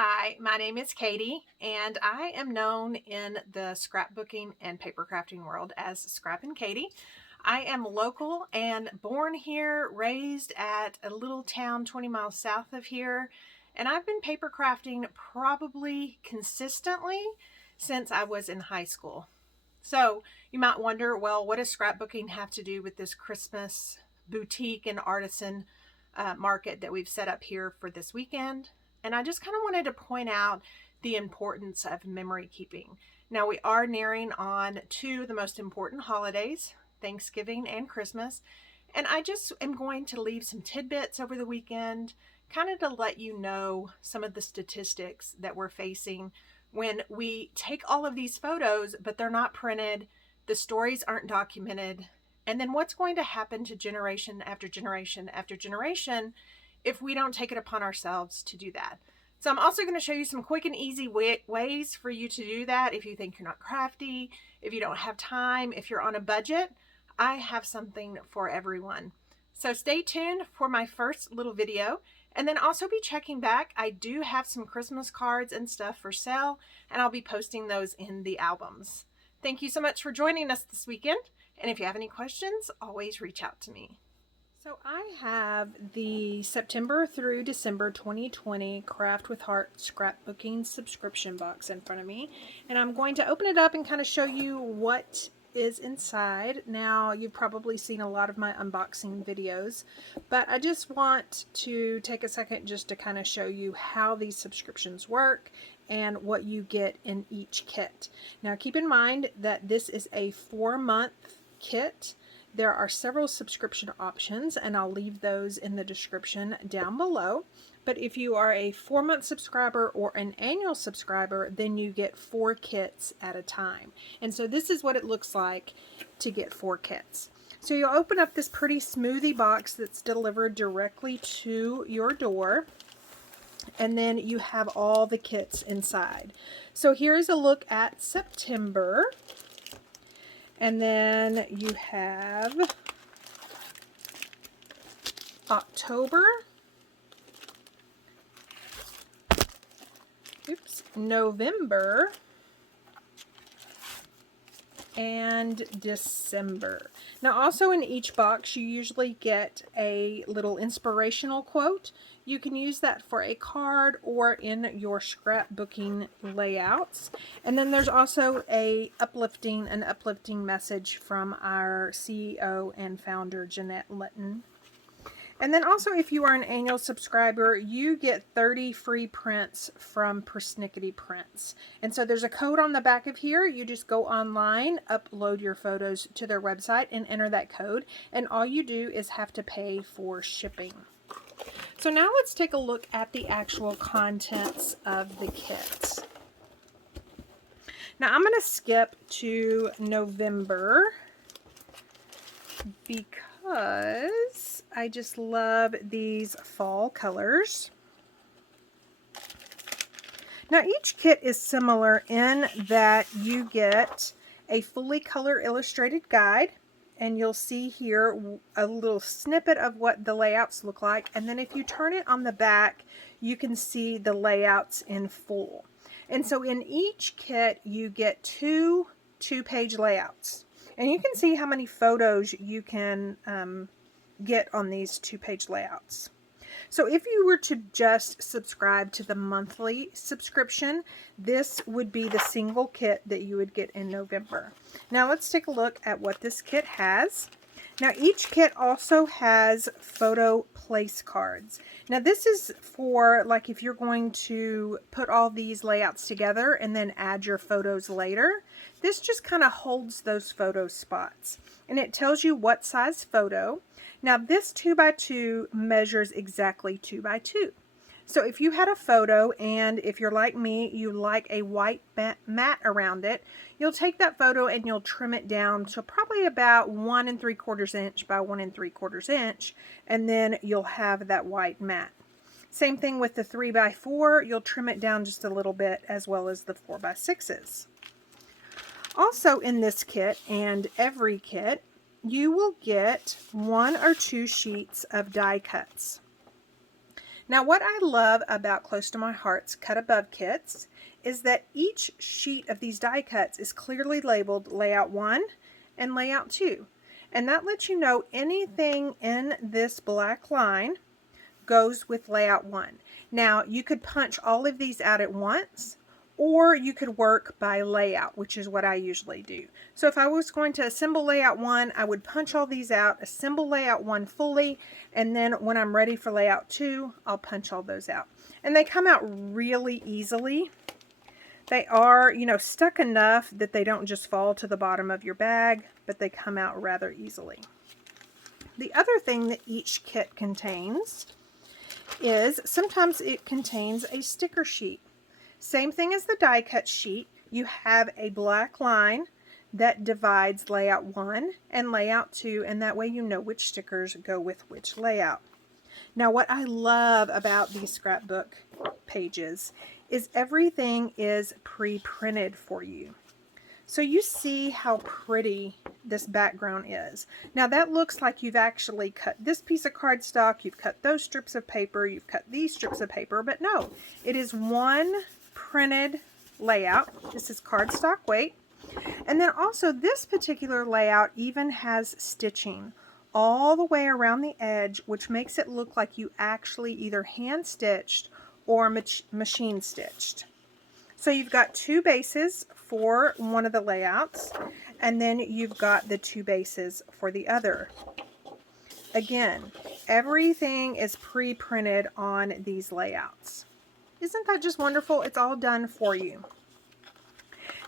Hi, my name is Katie, and I am known in the scrapbooking and paper crafting world as Scrappinkaty. I am local and born here, raised at a little town 20 miles south of here, and I've been paper crafting probably consistently since I was in high school. So you might wonder, well, what does scrapbooking have to do with this Christmas boutique and artisan market that we've set up here for this weekend? And I just kind of wanted to point out the importance of memory keeping. Now, we are nearing on to the most important holidays, Thanksgiving and Christmas. And I just am going to leave some tidbits over the weekend, kind of to let you know some of the statistics that we're facing when we take all of these photos, but they're not printed, the stories aren't documented, and then what's going to happen to generation after generation after generation if we don't take it upon ourselves to do that. So I'm also going to show you some quick and easy ways for you to do that if you think you're not crafty, if you don't have time, if you're on a budget. I have something for everyone. So stay tuned for my first little video, and then also be checking back. I do have some Christmas cards and stuff for sale, and I'll be posting those in the albums. Thank you so much for joining us this weekend, and if you have any questions, always reach out to me. So I have the September through December 2020 Craft with Heart scrapbooking subscription box in front of me, and I'm going to open it up and kind of show you what is inside. Now, you've probably seen a lot of my unboxing videos, but I just want to take a second just to kind of show you how these subscriptions work and what you get in each kit. Now, keep in mind that this is a 4-month kit. There are several subscription options, and I'll leave those in the description down below. But if you are a 4-month subscriber or an annual subscriber, then you get 4 kits at a time. And so this is what it looks like to get 4 kits. So you'll open up this pretty smoothie box that's delivered directly to your door, and then you have all the kits inside. So here's a look at September. And then you have October, November, and December. Now, also in each box, you usually get a little inspirational quote. You can use that for a card or in your scrapbooking layouts. And then there's also an uplifting message from our CEO and founder, Jeanette Litton. And then also, if you are an annual subscriber, you get 30 free prints from Persnickety Prints. And so there's a code on the back of here. You just go online, upload your photos to their website, and enter that code. And all you do is have to pay for shipping. So now let's take a look at the actual contents of the kit. Now I'm going to skip to November because I just love these fall colors. Now each kit is similar in that you get a fully color illustrated guide, and you'll see here a little snippet of what the layouts look like, and then if you turn it on the back, you can see the layouts in full. And so in each kit you get two 2-page layouts, and you can see how many photos you can get on these 2-page layouts. So if you were to just subscribe to the monthly subscription, this would be the single kit that you would get in November. Now let's take a look at what this kit has. Now each kit also has photo place cards. Now this is for like if you're going to put all these layouts together and then add your photos later. This just kind of holds those photo spots, and it tells you what size photo. Now this 2x2 measures exactly 2x2. So if you had a photo, and if you're like me, you like a white mat around it, you'll take that photo and you'll trim it down to probably about 1 3/4 inch by 1 3/4 inch, and then you'll have that white mat. Same thing with the 3x4, you'll trim it down just a little bit, as well as the 4x6s. Also in this kit, and every kit, you will get 1 or 2 sheets of die cuts. Now what I love about Close to My Heart's Cut Above kits is that each sheet of these die cuts is clearly labeled Layout 1 and Layout 2. And that lets you know anything in this black line goes with Layout 1. Now you could punch all of these out at once, or you could work by layout, which is what I usually do. So if I was going to assemble Layout 1, I would punch all these out, assemble Layout 1 fully, and then when I'm ready for Layout 2, I'll punch all those out. And they come out really easily. They are, you know, stuck enough that they don't just fall to the bottom of your bag, but they come out rather easily. The other thing that each kit contains is sometimes it contains a sticker sheet. Same thing as the die cut sheet, you have a black line that divides Layout 1 and Layout 2, and that way you know which stickers go with which layout. Now what I love about these scrapbook pages is everything is pre-printed for you. So you see how pretty this background is. Now that looks like you've actually cut this piece of cardstock, you've cut those strips of paper, you've cut these strips of paper, but no, it is one printed layout. This is cardstock weight. And then also this particular layout even has stitching all the way around the edge, which makes it look like you actually either hand stitched or machine stitched. So you've got two bases for one of the layouts, and then you've got the two bases for the other. Again, everything is pre-printed on these layouts. Isn't that just wonderful? It's all done for you.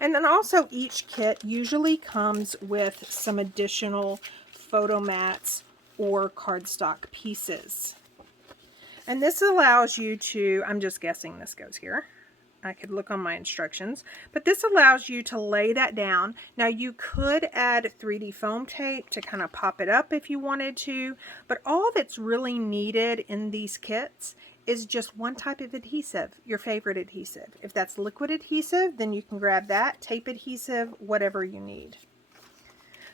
And then also each kit usually comes with some additional photo mats or cardstock pieces. And this allows you to, I'm just guessing this goes here. I could look on my instructions, but this allows you to lay that down. Now you could add 3D foam tape to kind of pop it up if you wanted to, but all that's really needed in these kits is just one type of adhesive, your favorite adhesive. If that's liquid adhesive, then you can grab that, tape adhesive, whatever you need.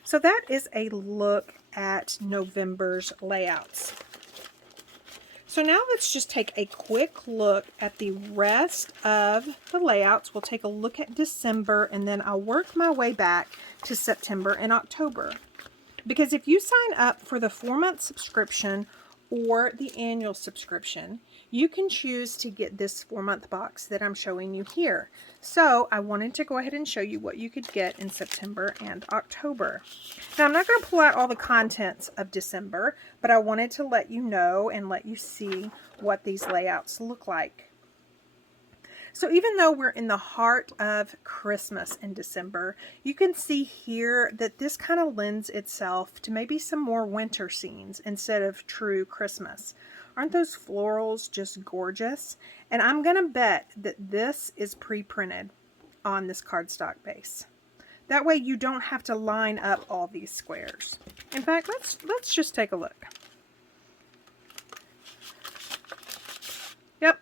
So that is a look at November's layouts. So now let's just take a quick look at the rest of the layouts. We'll take a look at December, and then I'll work my way back to September and October. Because if you sign up for the 4-month subscription or the annual subscription, you can choose to get this 4-month box that I'm showing you here. So I wanted to go ahead and show you what you could get in September and October. Now I'm not going to pull out all the contents of December, but I wanted to let you know and let you see what these layouts look like. So even though we're in the heart of Christmas in December, you can see here that this kind of lends itself to maybe some more winter scenes instead of true Christmas. Aren't those florals just gorgeous? And I'm going to bet that this is pre-printed on this cardstock base. That way you don't have to line up all these squares. In fact, let's just take a look. Yep.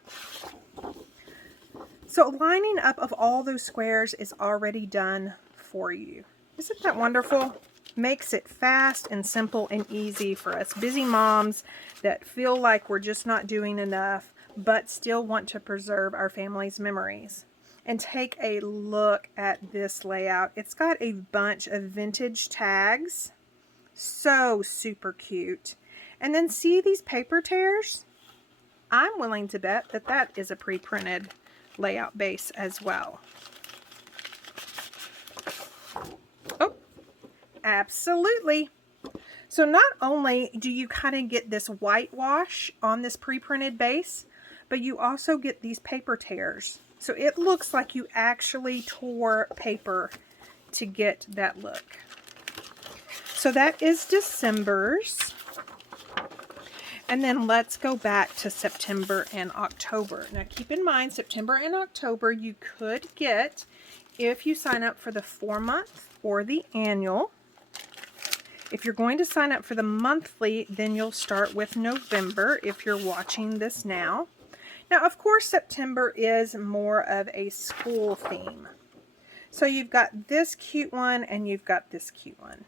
So lining up of all those squares is already done for you. Isn't that wonderful? Makes it fast and simple and easy for us busy moms that feel like we're just not doing enough, but still want to preserve our family's memories. And take a look at this layout. It's got a bunch of vintage tags. So super cute. And then see these paper tears? I'm willing to bet that that is a pre-printed layout base as well. Oh, absolutely. So not only do you kind of get this whitewash on this pre-printed base, but you also get these paper tears. So it looks like you actually tore paper to get that look. So that is December's. And then let's go back to September and October. Now keep in mind, September and October you could get if you sign up for the 4-month or the annual. If you're going to sign up for the monthly, then you'll start with November if you're watching this now. Now, of course, September is more of a school theme. So you've got this cute one and you've got this cute one.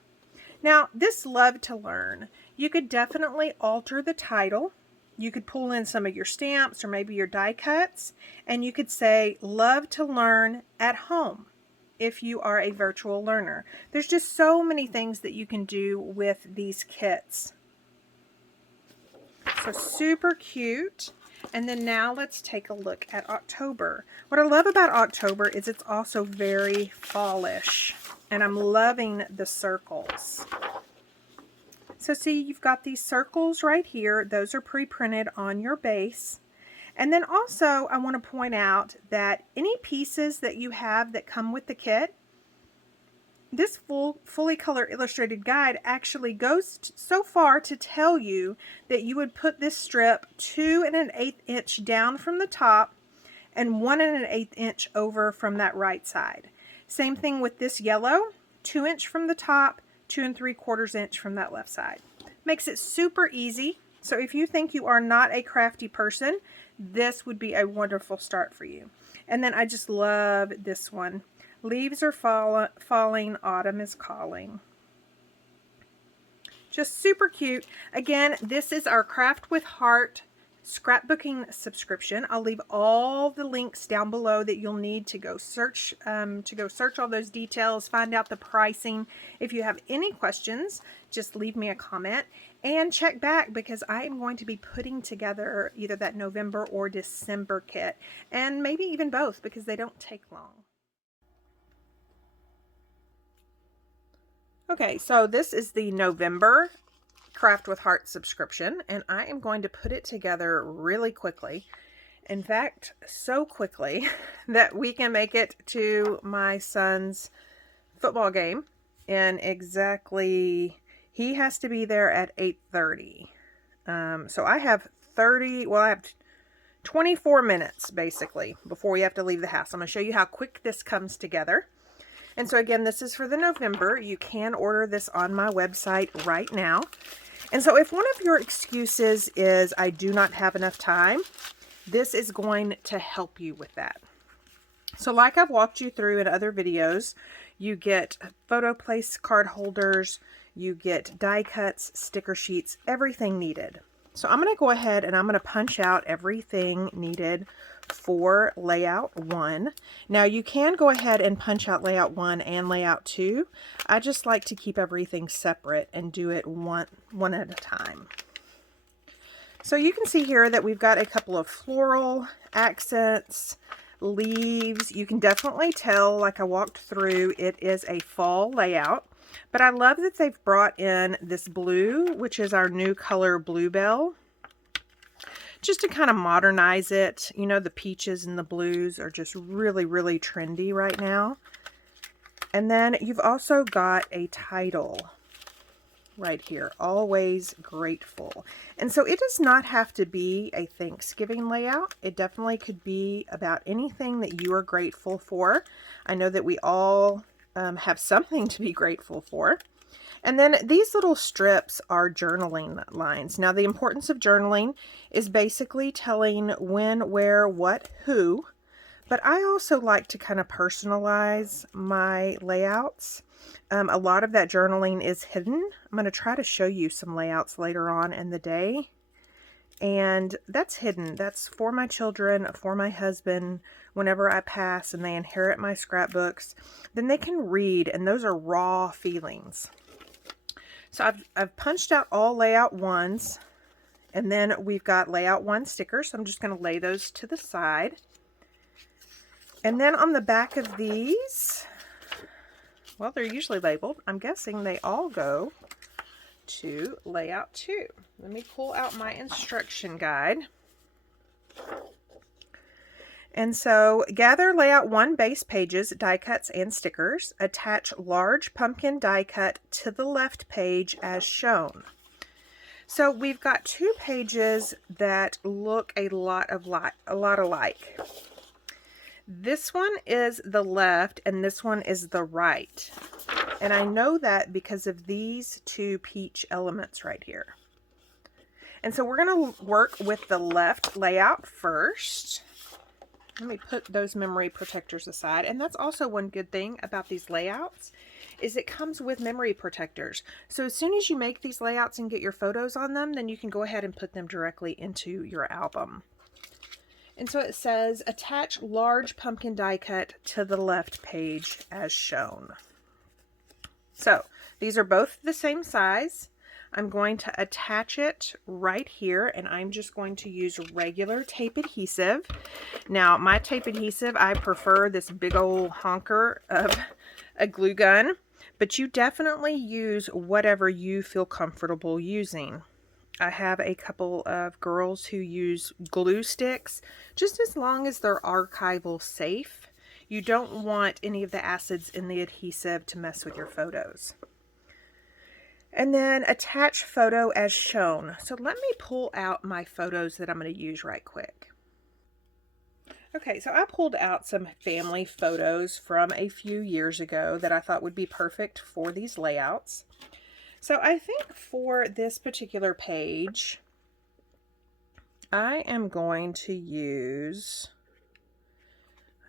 Now, this Love to Learn, you could definitely alter the title You could pull in some of your stamps or maybe your die cuts, and you could say, love to learn at home if you are a virtual learner. There's just so many things that you can do with these kits. So super cute. And then now let's take a look at October. What I love about October is it's also very fallish, and I'm loving the circles. So see, you've got these circles right here. Those are pre-printed on your base. And then also I want to point out that any pieces that you have that come with the kit, this fully color illustrated guide actually goes so far to tell you that you would put this strip 2 1/8 inch down from the top and 1 1/8 inch over from that right side. Same thing with this yellow, 2 inch from the top, 2 3/4 inch from that left side. Makes it super easy. So if you think you are not a crafty person, this would be a wonderful start for you. And then I just love this one. Leaves are falling, autumn is calling. Just super cute. Again, this is our Craft with Heart scrapbooking subscription. I'll leave all the links down below that you'll need to go search all those details, find out the pricing. If you have any questions, just leave me a comment and check back, because I am going to be putting together either that November or December kit, and maybe even both, because they don't take long. Okay, so this is the November Craft with Heart subscription, and I am going to put it together really quickly. In fact, so quickly that we can make it to my son's football game in exactly, he has to be there at 8:30. So I have 24 minutes basically before we have to leave the house. I'm going to show you how quick this comes together. And so again, this is for the November. You can order this on my website right now. And so if one of your excuses is I do not have enough time, this is going to help you with that. So like I've walked you through in other videos, you get photo place card holders, you get die cuts, sticker sheets, everything needed. So I'm going to go ahead and I'm going to punch out everything needed for layout 1. Now you can go ahead and punch out layout 1 and layout 2. I just like to keep everything separate and do it one at a time. So you can see here that we've got a couple of floral accents, leaves. You can definitely tell, like I walked through, it is a fall layout. But I love that they've brought in this blue, which is our new color Bluebell, just to kind of modernize it. You know, the peaches and the blues are just really, really trendy right now. And then you've also got a title right here, Always Grateful. And so it does not have to be a Thanksgiving layout. It definitely could be about anything that you are grateful for. I know that we all have something to be grateful for. And then these little strips are journaling lines. Now the importance of journaling is basically telling when, where, what, who. But I also like to kind of personalize my layouts. A lot of that journaling is hidden. I'm going to try to show you some layouts later on in the day. And that's hidden. That's for my children, for my husband. Whenever I pass and they inherit my scrapbooks, then they can read, and those are raw feelings. So I've punched out all layout 1s, and then we've got layout 1 stickers. So I'm just going to lay those to the side. And then on the back of these, well, they're usually labeled. I'm guessing they all go to layout 2. Let me pull out my instruction guide. And so gather layout 1 base pages, die cuts, and stickers. Attach large pumpkin die cut to the left page as shown. So we've got 2 pages that look a lot alike. This one is the left and this one is the right. And I know that because of these 2 peach elements right here. And so we're going to work with the left layout first. Let me put those memory protectors aside. And that's also one good thing about these layouts is it comes with memory protectors. So as soon as you make these layouts and get your photos on them, then you can go ahead and put them directly into your album. And so it says, attach large pumpkin die cut to the left page as shown. So these are both the same size. I'm going to attach it right here, and I'm just going to use regular tape adhesive. Now, my tape adhesive, I prefer this big old honker of a glue gun, but you definitely use whatever you feel comfortable using. I have a couple of girls who use glue sticks, just as long as they're archival safe. You don't want any of the acids in the adhesive to mess with your photos. And then attach photo as shown. So let me pull out my photos that I'm going to use right quick. Okay, so I pulled out some family photos from a few years ago that I thought would be perfect for these layouts. So I think for this particular page, I am going to use,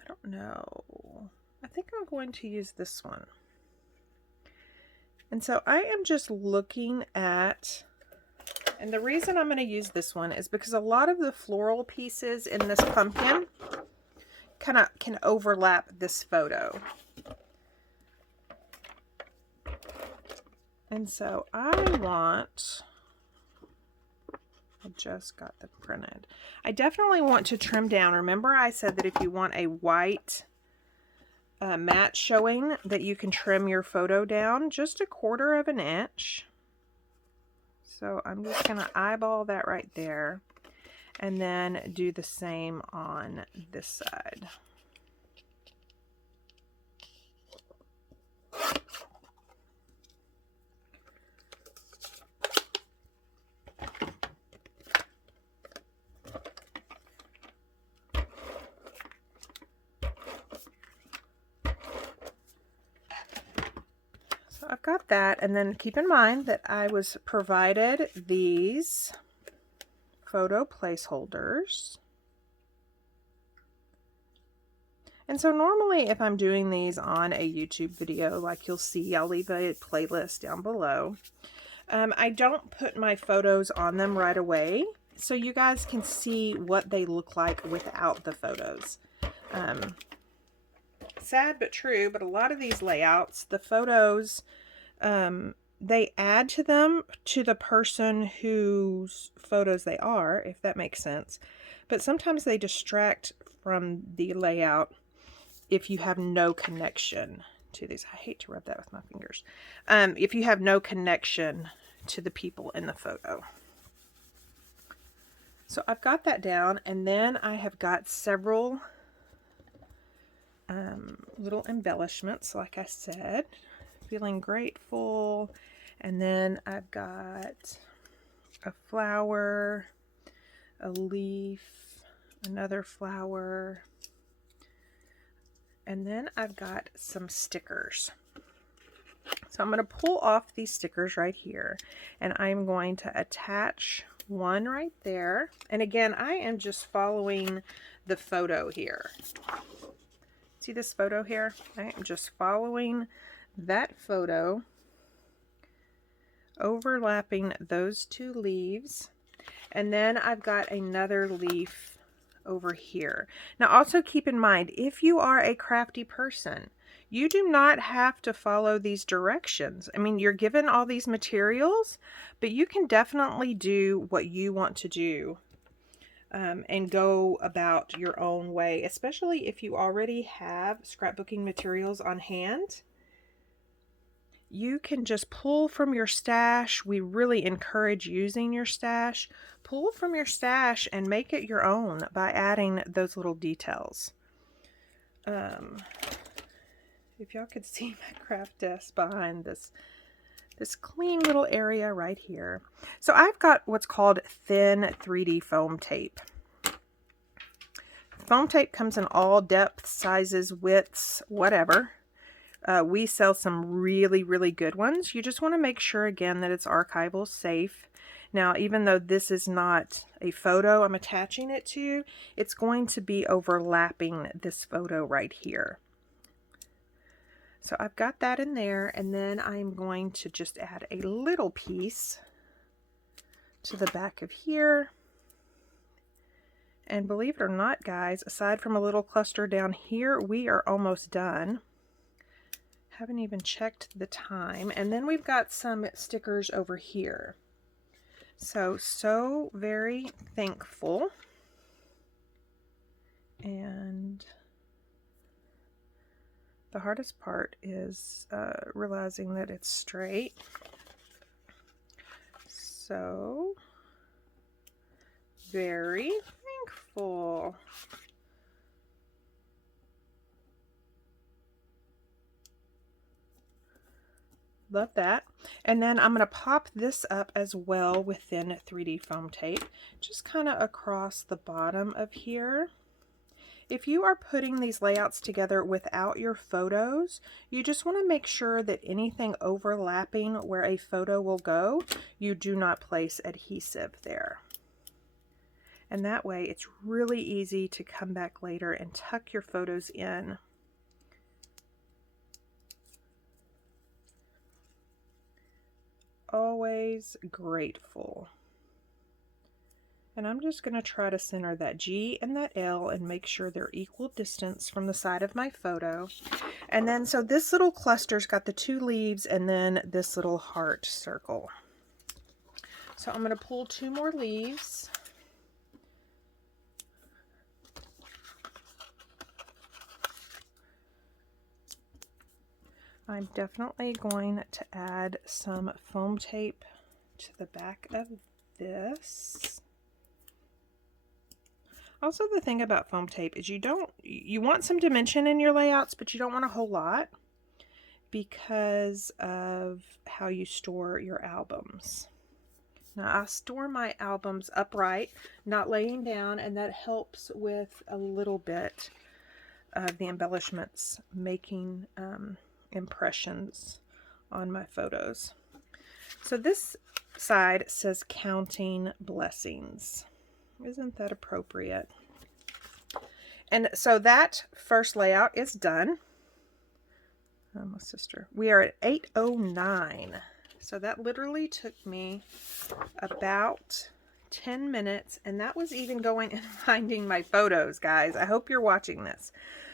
I don't know, I think I'm going to use this one. And so I am just looking at, and the reason I'm going to use this one is because a lot of the floral pieces in this pumpkin kind of can overlap this photo. And so I just got them printed. I definitely want to trim down. Remember I said that if you want a white matte showing, that you can trim your photo down just 1/4 of an inch. So I'm just going to eyeball that right there, and then do the same on this side. So I've got that, and then keep in mind that I was provided these photo placeholders. And so normally if I'm doing these on a YouTube video, like you'll see, I'll leave a playlist down below. I don't put my photos on them right away, so you guys can see what they look like without the photos. Sad but true, but a lot of these layouts, the photos, they add to them to the person whose photos they are, if that makes sense. But sometimes they distract from the layout if you have no connection to these. I hate to rub that with my fingers. If you have no connection to the people in the photo. So I've got that down, and then I have got several little embellishments, like I said. Feeling grateful, and then I've got a flower, a leaf, another flower, and then I've got some stickers. So I'm going to pull off these stickers right here, and I'm going to attach one right there. And again, I am just following the photo here. See this photo here? I am just following that photo, overlapping those two leaves, and then I've got another leaf over here. Now also keep in mind, if you are a crafty person, you do not have to follow these directions. I mean, you're given all these materials, but you can definitely do what you want to do and go about your own way, especially if you already have scrapbooking materials on hand. You can just pull from your stash. We really encourage using your stash. Pull from your stash and make it your own by adding those little details. If y'all could see my craft desk behind this clean little area right here. So I've got what's called thin 3D foam tape. Foam tape comes in all depths, sizes, widths, whatever. We sell some really, really good ones. You just want to make sure, again, that it's archival safe. Now, even though this is not a photo I'm attaching it to, it's going to be overlapping this photo right here. So I've got that in there, and then I'm going to just add a little piece to the back of here. And believe it or not, guys, aside from a little cluster down here, we are almost done. Haven't even checked the time. And then we've got some stickers over here. So very thankful. And the hardest part is realizing that it's straight. So very thankful. Love that. And then I'm going to pop this up as well within 3D foam tape, just kind of across the bottom of here. If you are putting these layouts together without your photos, you just want to make sure that anything overlapping where a photo will go, you do not place adhesive there. And that way it's really easy to come back later and tuck your photos in. Always grateful. And I'm just going to try to center that G and that L and make sure they're equal distance from the side of my photo. And then, so this little cluster's got the 2 leaves and then this little heart circle. So I'm going to pull 2 more leaves. I'm definitely going to add some foam tape to the back of this. Also, the thing about foam tape is you want some dimension in your layouts, but you don't want a whole lot because of how you store your albums. Now, I store my albums upright, not laying down, and that helps with a little bit of the embellishments, making impressions on my photos. So this side says counting blessings. Isn't that appropriate? And so that first layout is done. Oh, my sister. We are at 8:09. So that literally took me about 10 minutes, and that was even going and finding my photos, guys. I hope you're watching this.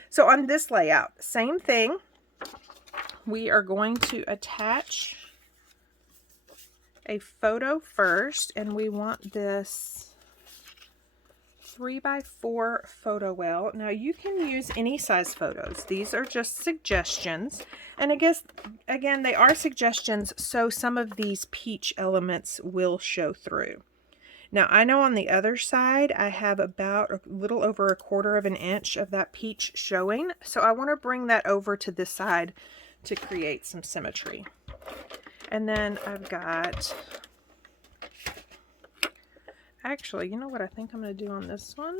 So on this layout, same thing. We are going to attach a photo first, and we want this 3x4 photo well. Now you can use any size photos. These are just suggestions, and I guess again they are suggestions, so some of these peach elements will show through. Now I know on the other side I have about a little over 1/4 of an inch of that peach showing, so I want to bring that over to this side to create some symmetry. And then I've got, actually, you know what I think I'm going to do on this one?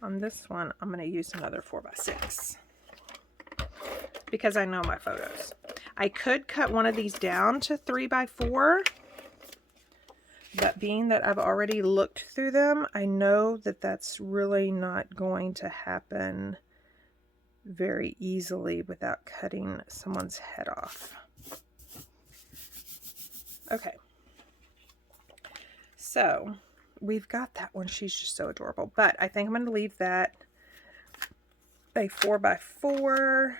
On this one, I'm going to use another 4x6 because I know my photos. I could cut one of these down to 3x4, but being that I've already looked through them, I know that that's really not going to happen very easily without cutting someone's head off. Okay, so we've got that one. She's just so adorable, but I think I'm going to leave that a 4x4.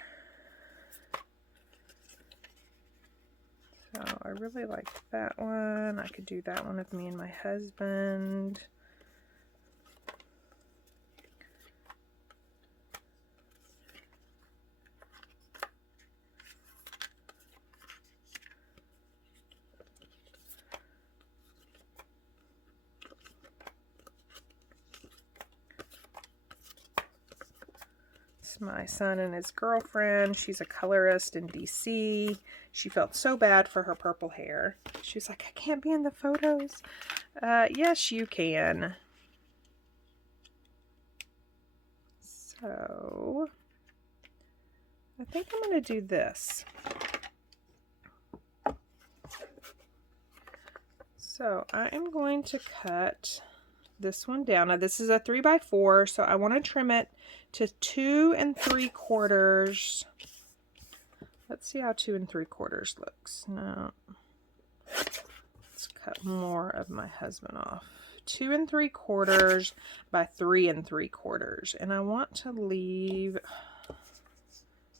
So I really like that one. I could do that one with me and my husband. My son and his girlfriend. She's a colorist in DC. She felt so bad for her purple hair. She was like, I can't be in the photos. Yes, you can. So I think I'm going to do this. So I am going to cut this one down. Now this is a 3x4, so I want to trim it to 2 3/4 Let's see how 2 3/4 looks. No. Let's cut more of my husband off. 2 3/4 by 3 3/4. And I want to leave,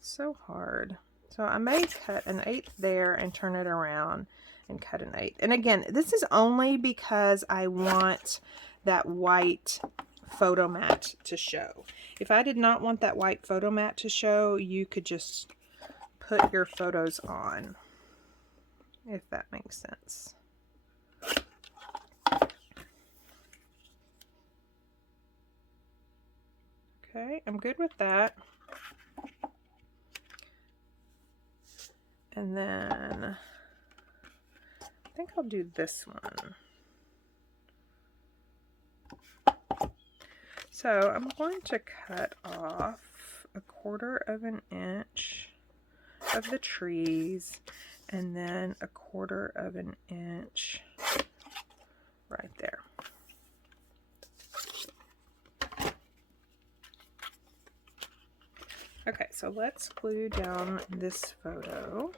so hard. So I may cut an 1/8 there and turn it around and cut an 1/8. And again, this is only because I want that white photo mat to show. If I did not want that white photo mat to show, you could just put your photos on, if that makes sense. Okay, I'm good with that. And then I think I'll do this one. So I'm going to cut off 1/4 of an inch of the trees, and then 1/4 of an inch right there. Okay, so let's glue down this photo.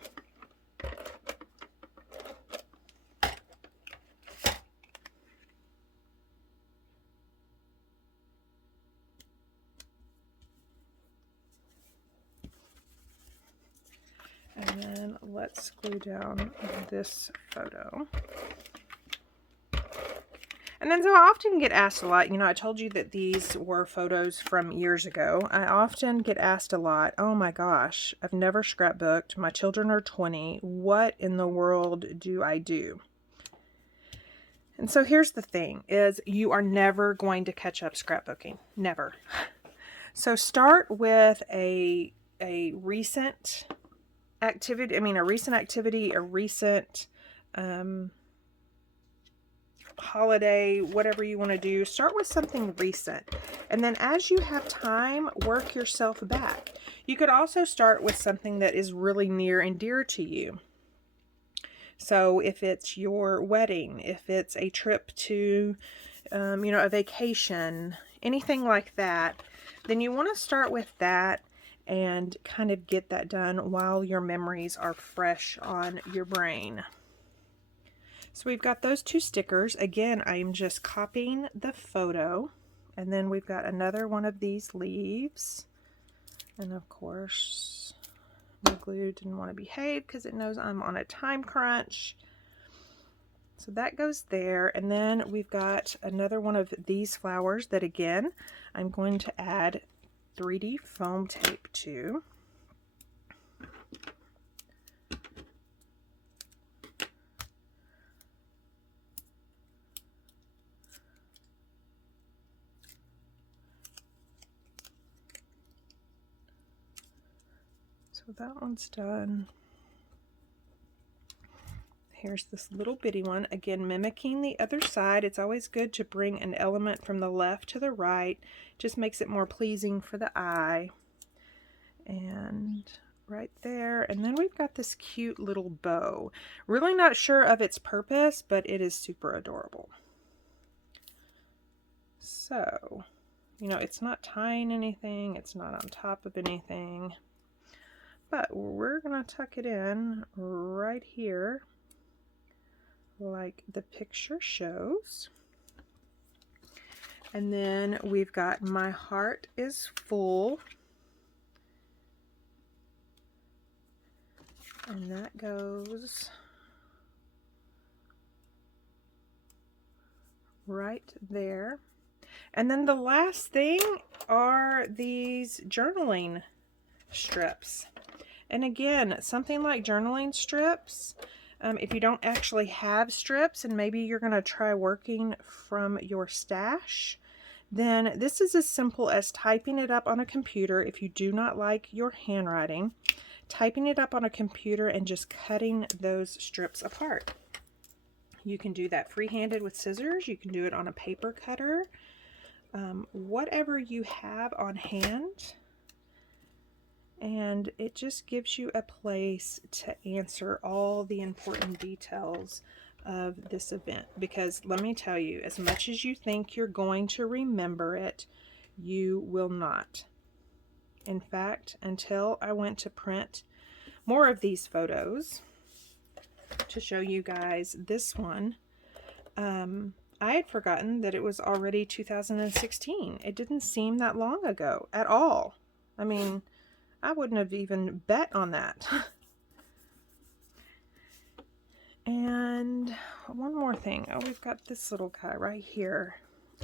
And then let's glue down this photo. And then so I often get asked a lot, you know, I told you that these were photos from years ago. I often get asked a lot, oh my gosh, I've never scrapbooked. My children are 20. What in the world do I do? And so here's the thing, is you are never going to catch up scrapbooking. Never. So start with a recent activity, a recent holiday, whatever you want to do. Start with something recent, and then as you have time, work yourself back. You could also start with something that is really near and dear to you. So if it's your wedding, if it's a trip to a vacation, anything like that, then you want to start with that and kind of get that done while your memories are fresh on your brain. So we've got those 2 stickers. Again, I'm just copying the photo. And then we've got another one of these leaves. And of course, my glue didn't want to behave because it knows I'm on a time crunch. So that goes there. And then we've got another one of these flowers that, again, I'm going to add 3D foam tape to. So that one's done. Here's this little bitty one, again mimicking the other side. It's always good to bring an element from the left to the right. Just makes it more pleasing for the eye. And right there. And then we've got this cute little bow. Really not sure of its purpose, but it is super adorable. So, you know, it's not tying anything. It's not on top of anything. But we're going to tuck it in right here, like the picture shows. And then we've got my heart is full. And that goes right there. And then the last thing are these journaling strips. And again, something like journaling strips, if you don't actually have strips and maybe you're going to try working from your stash, then this is as simple as typing it up on a computer. If you do not like your handwriting, typing it up on a computer and just cutting those strips apart. You can do that free-handed with scissors. You can do it on a paper cutter. Whatever you have on hand. And it just gives you a place to answer all the important details of this event. Because let me tell you, as much as you think you're going to remember it, you will not. In fact, until I went to print more of these photos to show you guys. This one, I had forgotten that it was already 2016. It didn't seem that long ago at all. I mean, I wouldn't have even bet on that. And one more thing. Oh, we've got this little guy right here.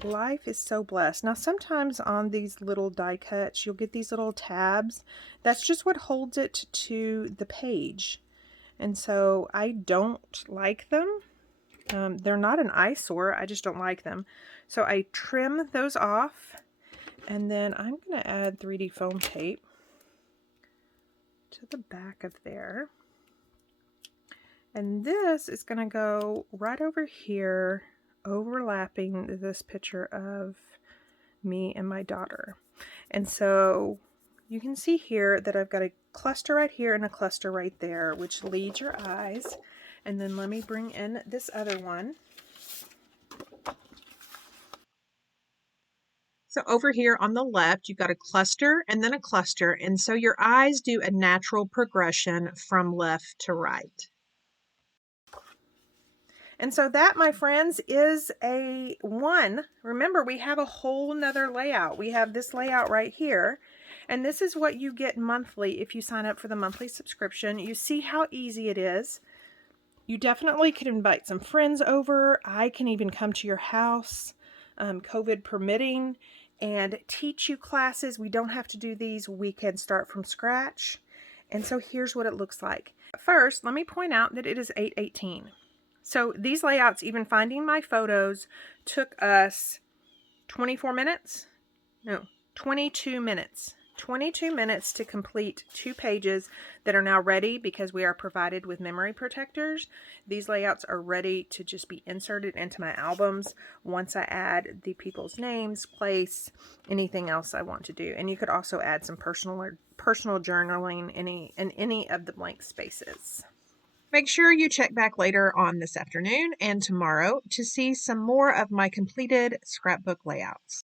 Life is so blessed. Now, sometimes on these little die cuts, you'll get these little tabs. That's just what holds it to the page. And so I don't like them. They're not an eyesore. I just don't like them. So I trim those off. And then I'm going to add 3D foam tape to the back of there. And this is going to go right over here, overlapping this picture of me and my daughter. And so you can see here that I've got a cluster right here and a cluster right there, which leads your eyes. And then let me bring in this other one. So over here on the left, you've got a cluster and then a cluster. And so your eyes do a natural progression from left to right. And so that, my friends, is a one. Remember, we have a whole nother layout. We have this layout right here. And this is what you get monthly if you sign up for the monthly subscription. You see how easy it is. You definitely can invite some friends over. I can even come to your house, COVID permitting, and teach you classes. We don't have to do these. We can start from scratch. And so here's what it looks like. First, let me point out that it is 8:18. So these layouts, even finding my photos, took us 24 minutes? No, 22 minutes. 22 minutes to complete 2 pages that are now ready because we are provided with memory protectors. These layouts are ready to just be inserted into my albums once I add the people's names, place, anything else I want to do. And you could also add some personal journaling in any of the blank spaces. Make sure you check back later on this afternoon and tomorrow to see some more of my completed scrapbook layouts.